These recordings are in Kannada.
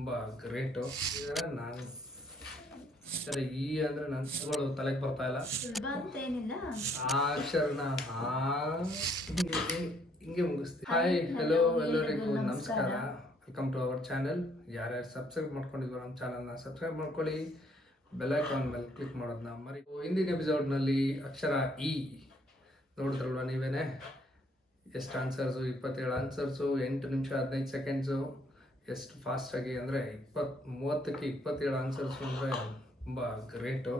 ತುಂಬ ಗ್ರೇಟು. ಈಗ ನಾನು ಸರಿ ಈ ಅಂದರೆ ನನ್ನ ತಲೆಗೆ ಬರ್ತಾ ಇಲ್ಲ. ಆ ಅಕ್ಷರನ ಹಿಂಗೆ ಮುಗಿಸ್ತೀವಿ. ಹಾಯ್ ಹಲೋ ಎಲ್ಲರಿಗೂ ನಮಸ್ಕಾರ. Welcome to our channel. ಯಾರ್ಯಾರು ಸಬ್ಸ್ಕ್ರೈಬ್ ಮಾಡ್ಕೊಂಡಿದ್ರು ನಮ್ಮ ಚಾನಲ್ನ ಸಬ್ಸ್ಕ್ರೈಬ್ ಮಾಡ್ಕೊಳ್ಳಿ. ಬೆಲ್ ಐಕಾನ್ ಮೇಲೆ ಕ್ಲಿಕ್ ಮಾಡೋದನ್ನ ಮರಿ. ಹಿಂದಿನ ಎಪಿಸೋಡ್ನಲ್ಲಿ ಅಕ್ಷರ ಇ ನೋಡಿದ್ರಲ್ವ ನೀವೇನೆ. ಎಷ್ಟು ಆನ್ಸರ್ಸು? 27 ಆನ್ಸರ್ಸು, 8 ನಿಮಿಷ 15 ಸೆಕೆಂಡ್ಸು. ಎಷ್ಟು ಫಾಸ್ಟಾಗಿ ಅಂದರೆ 30ಕ್ಕೆ 27 ಆನ್ಸರ್ಸು ಅಂದರೆ ತುಂಬ ಗ್ರೇಟು.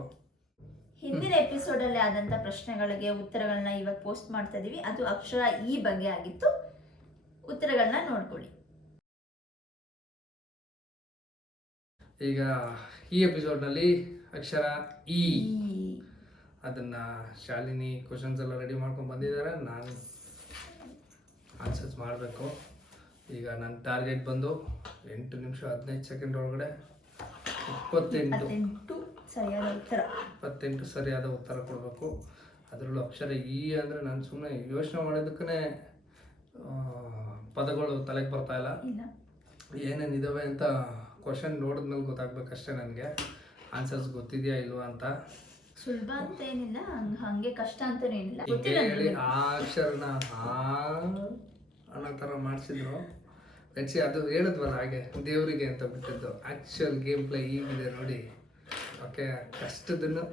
ಹಿಂದಿನ ಎಪಿಸೋಡಲ್ಲಿ ಆದಂಥ ಪ್ರಶ್ನೆಗಳಿಗೆ ಉತ್ತರಗಳನ್ನ ಇವಾಗ ಪೋಸ್ಟ್ ಮಾಡ್ತಾ ಇದೀವಿ. ಅದು ಅಕ್ಷರ ಇ ಬಗ್ಗೆ ಆಗಿತ್ತು. ಉತ್ತರಗಳನ್ನ ನೋಡ್ಕೊಳ್ಳಿ. ಈಗ ಈ ಎಪಿಸೋಡ್ನಲ್ಲಿ ಅಕ್ಷರ ಇ ಅದನ್ನು ಶಾಲಿನಿ ಕ್ವಶನ್ಸ್ ಎಲ್ಲ ರೆಡಿ ಮಾಡ್ಕೊಂಡು ಬಂದಿದ್ದಾರೆ. ನಾನು ಆನ್ಸರ್ಸ್ ಮಾಡಬೇಕು. ಈಗ ನನ್ನ ಟಾರ್ಗೆಟ್ ಬಂದು 8 ನಿಮಿಷ 15 ಸೆಕೆಂಡ್ ಒಳಗಡೆ 28 ಸರಿಯಾದ ಉತ್ತರ ಕೊಡಬೇಕು. ಅದರಲ್ಲೂ ಅಕ್ಷರ ಇ ಅಂದರೆ ನಾನು ಸುಮ್ಮನೆ ಯೋಚನೆ ಮಾಡೋದಕ್ಕೇ ಪದಗಳು ತಲೆಗೆ ಬರ್ತಾ ಇಲ್ಲ. ಏನೇನಿದ್ದಾವೆ ಅಂತ ಕ್ವಶನ್ ನೋಡಿದ್ಮೇಲೆ ಗೊತ್ತಾಗಬೇಕಷ್ಟೇ ನನಗೆ ಆನ್ಸರ್ಸ್ ಗೊತ್ತಿದೆಯಾ ಇಲ್ವಾ ಅಂತ. ಸುಲಭ ಅಂತ ಏನಿಲ್ಲ, ಹಂಗೆ ಕಷ್ಟ ಅಂತಲೇ ಏನಿಲ್ಲ. ಹೇಳಿ ಆ ಅಕ್ಷರನ ಅನ್ನೋ ಥರ ಮಾಡಿಸಿದ್ರು. ಹೆಚ್ಚಿ ಅದು ಹೇಳಿದ್ವಲ್ಲ ಹಾಗೆ ದೇವರಿಗೆ ಅಂತ ಬಿಟ್ಟಿದ್ದು. ಆ್ಯಕ್ಚುಯಲ್ ಗೇಮ್ ಪ್ಲೇ ಈಗಿದೆ ನೋಡಿ. ಓಕೆ, ಕಷ್ಟದನ್ನು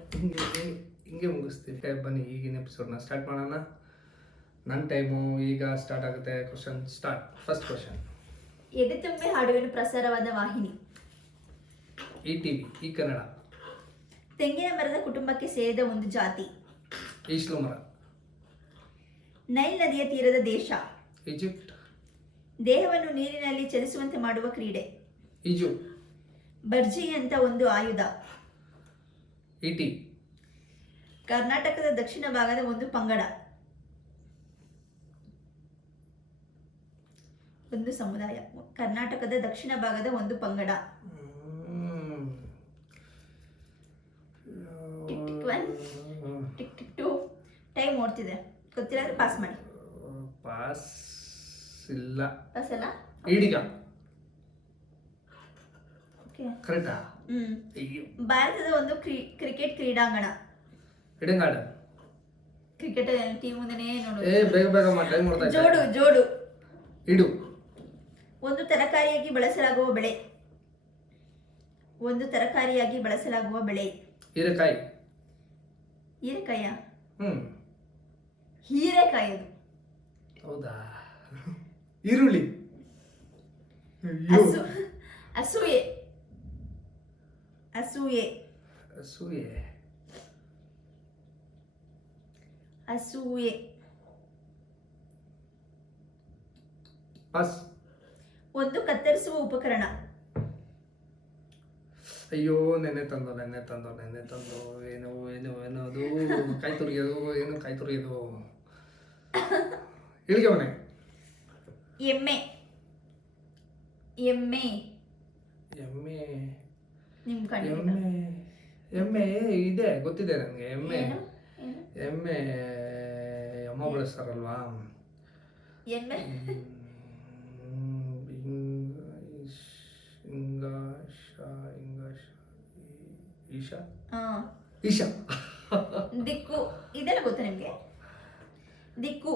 ಹಿಂಗೆ ಮುಗಿಸ್ತೀವಿ. ಬನ್ನಿ ಈಗಿನ ಎಪಿಸೋಡ್ನ ಸ್ಟಾರ್ಟ್ ಮಾಡೋಣ. ನನ್ನ ಟೈಮು ಈಗ ಸ್ಟಾರ್ಟ್ ಆಗುತ್ತೆ. Question start. First question. ಎದೆ ತುಂಬೆ ಹಾಡುವಿನ ಪ್ರಸಾರವಾದ ವಾಹಿನಿ? ಈ ಟಿವಿ, ಈ ಕನ್ನಡ. ತೆಂಗಿನ ಮರದ ಕುಟುಂಬಕ್ಕೆ ಸೇರಿದ ಒಂದು ಜಾತಿ? ಈಸ್ಲು ಮರ. ನೈಲ್ ನದಿಯ ತೀರದ ದೇಶ? ಈಜಿಪ್ಟ್. ದೇಹವನ್ನು ನೀರಿನಲ್ಲಿ ಚಲಿಸುವಂತೆ ಮಾಡುವ ಕ್ರೀಡೆ? ಈಜು. ಬರ್ಜಿ ಅಂತ ಒಂದು ಆಯುಧ? ಈಟಿ. ಕರ್ನಾಟಕದ ದಕ್ಷಿಣ ಭಾಗದ ಒಂದು ಪಂಗಡ? ಒಂದು ಸಮುದಾಯ. ಕರ್ನಾಟಕದ ದಕ್ಷಿಣ ಭಾಗದ ಒಂದು ಪಂಗಡ? ಟೈಮ್ ಓಡ್ತಿದೆ. ಗೊತ್ತಿಲ್ಲ ಅಂದ್ರೆ ಪಾಸ್ ಮಾಡಿ. ಪಾಸ್ ಇಲ್ಲ. ಪಾಸ್ ಅಲ್ಲ. ಈಡಿಗ. ಕರೆಕ್ಟಾ? ಭಾರತದ ಒಂದು ಕ್ರಿಕೆಟ್ ಕ್ರೀಡಾಂಗಣ? ಇಡನ್ ಗಾರ್ಡನ್. ಕ್ರಿಕೆಟ್ ಟೀಮ್ ಮುಂದೆನೇ ನೋಡು. ಬೇಗ ಬೇಗ ಮಾಡಿ, ಟೈಮ್ ಓಡ್ತಾ ಇದೆ. ಜೋಡು. ಇಡು. ಒಂದು ತರಕಾರಿಯಾಗಿ ಬಳಸಲಾಗುವ ಬೆಳೆ? ಒಂದು ತರಕಾರಿಯಾಗಿ ಬಳಸಲಾಗುವ ಬೆಳೆ? ಹೀರೆಕಾಯಿ. ಹೀರೆಕಾಯ? ಹೀರೆಕಾಯಿ ಅದು. ಹೌದಾ? ಈರುಳ್ಳಿ. ಅಸೂಯೆ. ಅಸೂಯೆ. ಅಸೂಯೆ. ಅಸೂಯೆ. ಪಾಸ್. ಒಂದು ಕತ್ತರಿಸುವ ಉಪಕರಣ? ಅಯ್ಯೋ, ನೆನ್ನೆ ತಂದು ಏನು ಅದು ಕಾಯಿ ತುರಿಯೋದು. ಇಳಿಗೆ ಮನೆ. ಎಮ್ಮೆ. ನಿಮ್ ಎಮ್ಮೆ ಇದೆ, ಗೊತ್ತಿದೆ ನನಗೆ. ಎಮ್ಮೆ ಅಮ್ಮ ಬಳಸ್ತಾರಲ್ವಾ. ಎಮ್ಮೆ ಈಶಾ. ದಿಕ್ಕು ಇದೆಲ್ಲ ಗೊತ್ತಾ ನಿಮ್ಗೆ? ದಿಕ್ಕು.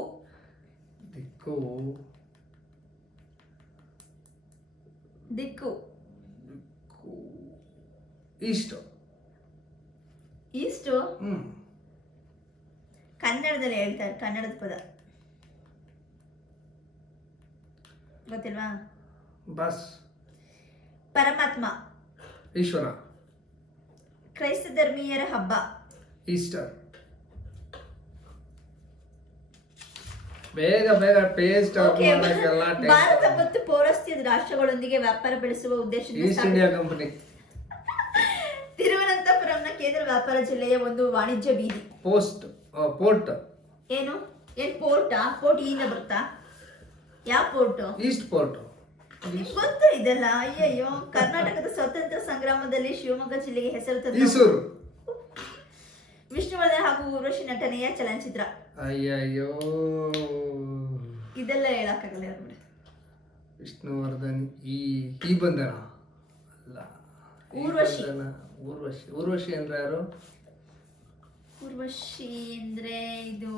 ಈಸ್ಟು. ಕನ್ನಡದಲ್ಲಿ ಹೇಳ್ತಾರೆ, ಕನ್ನಡದ ಪದ ಗೊತ್ತಿಲ್ವಾ? ಬಸ್. ಪರಮಾತ್ಮ. ಈಶ್ವರ. ಕ್ರೈಸ್ತ ಧರ್ಮೀಯರ ಹಬ್ಬ? ಈಸ್ಟರ್. ಬೇಗ ಪೇಸ್ಟ್. ಭಾರತ ಮತ್ತು ಪೌರಸ್ತ್ಯ ರಾಷ್ಟ್ರಗಳೊಂದಿಗೆ ವ್ಯಾಪಾರ ಬೆಳೆಸುವ ಉದ್ದೇಶದಿಂದ ಈಸ್ಟ್ ಇಂಡಿಯಾ ಕಂಪನಿ. ತಿರುವನಂತಪುರಂನ ಕೇಂದ್ರ ವ್ಯಾಪಾರ ಜಿಲ್ಲೆಯ ಒಂದು ವಾಣಿಜ್ಯ ಬೀದಿ? ಪೋರ್ಟ್. ಏನು ಪೋರ್ಟಾ? ಪೋರ್ಟ್ ಇಂದ ಬರುತ್ತಾ? ಯಾವ ಪೋರ್ಟ್? East port. ಗೊತ್ತು ಇದೆಲ್ಲ. ಅಯ್ಯಯ್ಯೋ, ಕರ್ನಾಟಕದ ಸ್ವಾತಂತ್ರ್ಯ ಸಂಗ್ರಾಮದಲ್ಲಿ ಶಿವಮೊಗ್ಗ ಜಿಲ್ಲೆಗೆ ಹೆಸರು ತಂದ ವಿಷ್ಣುವರ್ಧನ್ ಹಾಗೂ ಊರ್ವಶಿ ನಟನೆಯ ಚಲನಚಿತ್ರ? ಅಯ್ಯಯ್ಯೋ, ಇದೆಲ್ಲ ಹೇಳಕ್ಕಾಗಲ್ಲ. ವಿಷ್ಣುವರ್ಧನ್ ಈ ಬಂದನ ಅಲ್ಲ. ಊರ್ವಶಿ. ಊರ್ವಶಿ. ಊರ್ವಶಿ ಅಂದ್ರೆ ಯಾರು? ಊರ್ವಶಿ ಅಂದ್ರೆ ಇದು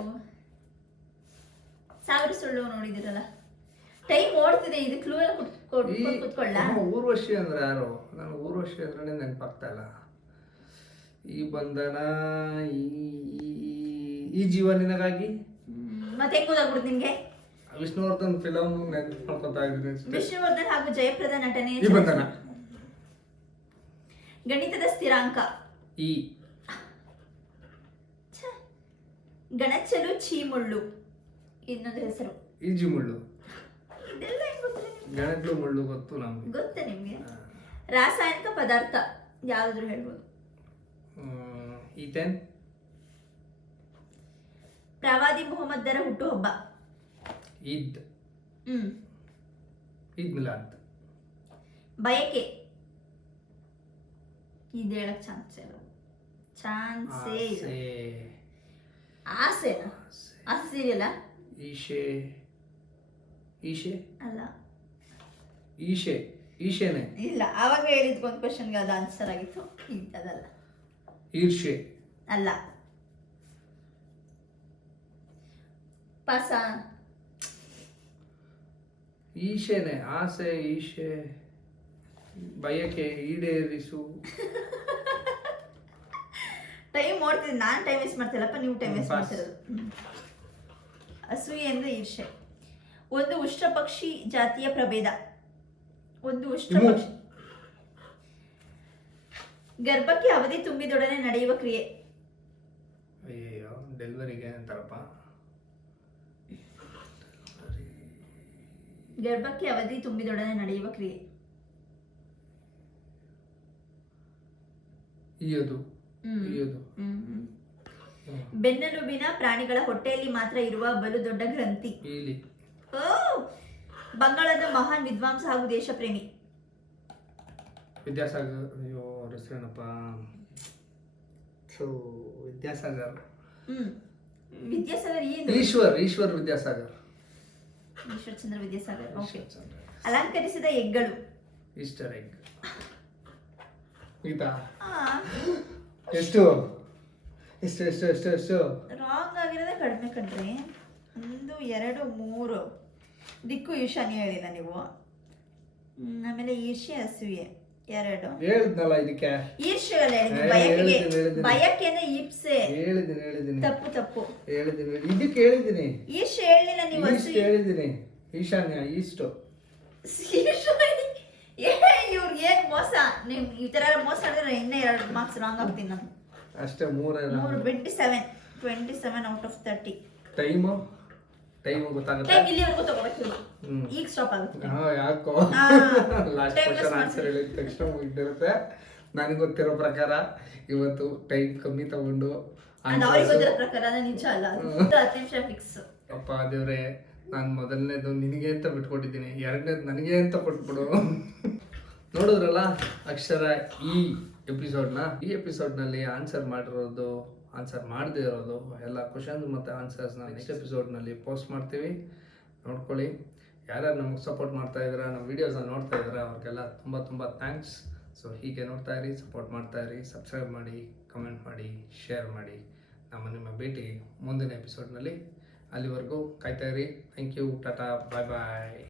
ಸಾವಿರ ಸುಳ್ಳು ನೋಡಿದಿರಲ್ಲ. ಟೈಮ್ ಓಡ್ತಿದೆ, ಇದು ಕ್ಲೂ ಎಲ್ಲ ಕುತ್ಕೊಳ್ಳ. ಊರ್ವಶಿ ಅಂದ್ರೆ ಯಾರು? ನನಗೆ ಊರ್ವಶಿ ಅಂದ್ರೆ ನೆನಪಾಗ್ತಾ ಇಲ್ಲ. ಈ ಬಂಧನ, ಈ ಜೀವ ನಿನಗಾಗಿ. ಮತ್ತೆ ಹೆಂಗ್ ಗೊತ್ತಾಗ್ಬಿಡುತ್ತೆ ನಿಮ್ಗೆ? ವಿಷ್ಣುವರ್ಧನ್ ಫಿಲಮ್ ನೆನಪು ಮಾಡ್ಕೊತಾ ಇದ್ದೀನಿ. ವಿಷ್ಣುವರ್ಧನ್ ಹಾಗೂ ಜಯಪ್ರದಾ ನಟನೆ. ಈ ಬಂಧನ. ಗಣಿತದ ಸ್ಥಿರಾಂಕ. ಈ ಗಣಚಲು ಚೀಮುಳ್ಳು ಇನ್ನೊಂದು ಹೆಸರು. ಈಜಿ ಮುಳ್ಳು. ಇದೆಲ್ಲ ಹೆಂಗ್ ಗೊತ್ತಿಲ್ಲ ನಿಮ್ಗೆ? ಗಣಗಳು ಮುಳ್ಳು ಗೊತ್ತು ನಮ್ಗೆ. ಗೊತ್ತಾ ನಿಮ್ಗೆ? ರಾಸಾಯನಿಕ ಪದಾರ್ಥ ಯಾವ್ದಾದ್ರು ಹೇಳ್ಬೋದು. ಈಥೇನ್. ಪ್ರವಾದಿ ಮೊಹಮ್ಮದರ ಹುಟ್ಟುಹಬ್ಬ. ಈದ್. ಈದ್ ಮಿಲಾದ್. ಬಯಕೆ. ಇದು ಹೇಳಕ್ ಚಾನ್ಸೇ ಇಲ್ಲ. ಆಸೆನಾ? ಆಸೆ ಸೀರಿಯಲ್ಲ? ಈಶೆ ಅಲ್ಲ. ಈಶೆನೆ. ಇಲ್ಲ, ಆವಾಗ ಹೇಳಿದ್ ಒಂದು ಕ್ವಶನ್ಗೆ ಅದು ಆನ್ಸರ್ ಆಗಿತ್ತು. ಅದಲ್ಲ. ಈರ್ಷೆ ಅಲ್ಲ. ಪಾಸ. ಈಶೆನೆ. ಆಸೆ, ಈಶೆ, ಬಯಕೆ, ಈಡೇರಿಸು. ಟೈಮ್ ಓಡ್ತಿದ್. ನಾನು ಟೈಮ್ ವೇಸ್ಟ್ ಮಾಡ್ತಿಲ್ಲಪ್ಪ, ನೀವು ಟೈಮ್ ವೇಸ್ಟ್ ಮಾಡ್ತಿರೋದು. ಅಸೂಯೆ ಅಂದ್ರೆ ಈರ್ಷೆ. ಒಂದು ಉಷ್ಟ್ರ ಪಕ್ಷಿ ಜಾತಿಯ ಪ್ರಭೇದ. ಒಂದು ಉಷ್ಟ್ರ ಪಕ್ಷಿ. ಗರ್ಭಕ್ಕೆ ಅವಧಿ ತುಂಬಿದೊಡನೆ ನಡೆಯುವ ಕ್ರಿಯೆ. ಅಯ್ಯೋ, ಡೆಲಿವರಿಗೆ ಅಂತಾರಪ್ಪ. ಗರ್ಭಕ್ಕೆ ಅವಧಿ ತುಂಬಿದೊಡನೆ ನಡೆಯುವ ಕ್ರಿಯೆ. ಇಯೋದು. ಬೆನ್ನೆಲುಬಿನ ಪ್ರಾಣಿಗಳ ಹೊಟ್ಟೆಯಲ್ಲಿ ಮಾತ್ರ ಇರುವ ಬಲು ದೊಡ್ಡ ಗ್ರಂಥಿ. ಈಲಿ. ಬಂಗಾಳದ ಮಹಾನ್ ವಿದ್ವಾಂಸ ಹಾಗೂ ದೇಶ ಪ್ರೇಮಿ. ವಿದ್ಯಾಸಾಗರ್. ಅಯ್ಯೋ, ಹೆಸರೇನಪ್ಪ? ವಿದ್ಯಾಸಾಗರ್. ವಿದ್ಯಾಸಾಗರ್ ಏನು? ಈಶ್ವರ್ ವಿದ್ಯಾಸಾಗರ್. ಈಶ್ವರ್ ಚಂದ್ರ ವಿದ್ಯಾಸಾಗರ್. ಓಕೆ. ಅಲಂಕರಿಸಿದ ಎಗ್ಗಳು. Easter egg. ಗೀತಾ. ಎಷ್ಟು? ರಾಂಗ್ ಆಗಿರೋದೇ ಕಡಿಮೆ ಕಣ್ರಿ. 1 2 3 ದಿಕ್ಕು ಈಶಾನ್ಯ ಹೇಳಿಲ್ಲ ನೀವು. ಆಮೇಲೆ ಈರ್ಷ್ಯೆ, ಅಸೂಯೆ 2 ಹೇಳಿದ್ನಲ್ಲ. ಇದಕ್ಕೆ ಈರ್ಷ್ಯೆಲ್ಲ ಹೇಳಿದ್ನಿ. ಬಯಕೆ ಅಂದ್ರೆ ಇಪ್ಸೆ. ಹೇಳಿದ್ದೀನಿ. ತಪ್ಪು ಹೇಳಿದ್ದೀನಿ. ಇದಕ್ಕೆ ಹೇಳಿದ್ದೀನಿ. ಈರ್ಷ್ಯೆ ಹೇಳಿಲ್ಲ ನೀವು. ಹೇಳಿದ್ದೀನಿ. ಈಶಾನ್ಯ, ಈಸ್ಟ್. ಇವ್ರಿಗೆ ಏನ್ ಮೋಸ. ನೀವು ಈ ತರ ಮೋಸ ಮಾಡಿದ್ರೆ ಇನ್ನೇ 2 ಮಾರ್ಕ್ಸ್ ರಾಂಗ್ ಆಗ್ತೀನಿ ನಾನು. ಅಷ್ಟೇ. 27 ಔಟ್ ಆಫ್ 30. ಟೈಮ್ ಗೊತ್ತಾಗುತ್ತೆ. ಟೈಮ್ ಇಲ್ಲಿವರೆಗೂ ತಗೋಬೇಕು. ಈಗ ಸ್ಟಾಪ್ ಆಗುತ್ತೆ. ಯಾಕೋ ಲಾಸ್ಟ್ ಕ್ವಶನ್ ಆನ್ಸರ್ ಹೇಳಿದ ತಕ್ಷಣ ಮುಗಿದಿರುತ್ತೆ. ನನಗೆ ಗೊತ್ತಿರೋ ಪ್ರಕಾರ ಇವತ್ತು ಟೈಮ್ ಕಮ್ಮಿ ತಗೊಂಡು ಅವ್ರಿಗೆ ಗೊತ್ತಿರೋ ಪ್ರಕಾರ ನಿಜ ಅಲ್ಲ. 10 ನಿಮಿಷ ಫಿಕ್ಸ್. ಅಪ್ಪ ದೇವ್ರೆ, ನಾನು ಮೊದಲನೇದು ನಿನಗೆ ಅಂತ ಬಿಟ್ಕೊಟ್ಟಿದ್ದೀನಿ, ಎರಡನೇದು ನನಗೆ ಅಂತ ಕೊಟ್ಬಿಡು. ನೋಡಿದ್ರಲ್ಲ ಅಕ್ಷರ ಈ ಎಪಿಸೋಡ್ನಲ್ಲಿ ಆನ್ಸರ್ ಮಾಡಿರೋದು, ಆನ್ಸರ್ ಮಾಡದೇ ಇರೋದು ಎಲ್ಲ ಕ್ವಶನ್ಸ್ ಮತ್ತು ಆನ್ಸರ್ಸ್ನ ನೆಕ್ಸ್ಟ್ ಎಪಿಸೋಡ್ನಲ್ಲಿ ಪೋಸ್ಟ್ ಮಾಡ್ತೀವಿ, ನೋಡ್ಕೊಳ್ಳಿ. ಯಾರ್ಯಾರು ನಮಗೆ ಸಪೋರ್ಟ್ ಮಾಡ್ತಾ ಇದ್ದೀರಾ, ನಮ್ಮ ವೀಡಿಯೋಸ್ನ ನೋಡ್ತಾ ಇದ್ದೀರಾ, ಅವ್ರಿಗೆಲ್ಲ ತುಂಬ ತುಂಬ ಥ್ಯಾಂಕ್ಸ್. ಸೊ ಹೀಗೆ ನೋಡ್ತಾ ಇರಿ, ಸಪೋರ್ಟ್ ಮಾಡ್ತಾ ಇರಿ, ಸಬ್ಸ್ಕ್ರೈಬ್ ಮಾಡಿ, ಕಮೆಂಟ್ ಮಾಡಿ, ಶೇರ್ ಮಾಡಿ. ನಿಮ್ಮ ಭೇಟಿ ಮುಂದಿನ ಎಪಿಸೋಡ್ನಲ್ಲಿ. ಅಲ್ಲಿವರೆಗೂ ಕಾಯ್ತಾ ಇರಿ. Thank you. ಟಾಟಾ. ಬಾಯ್ ಬಾಯ್.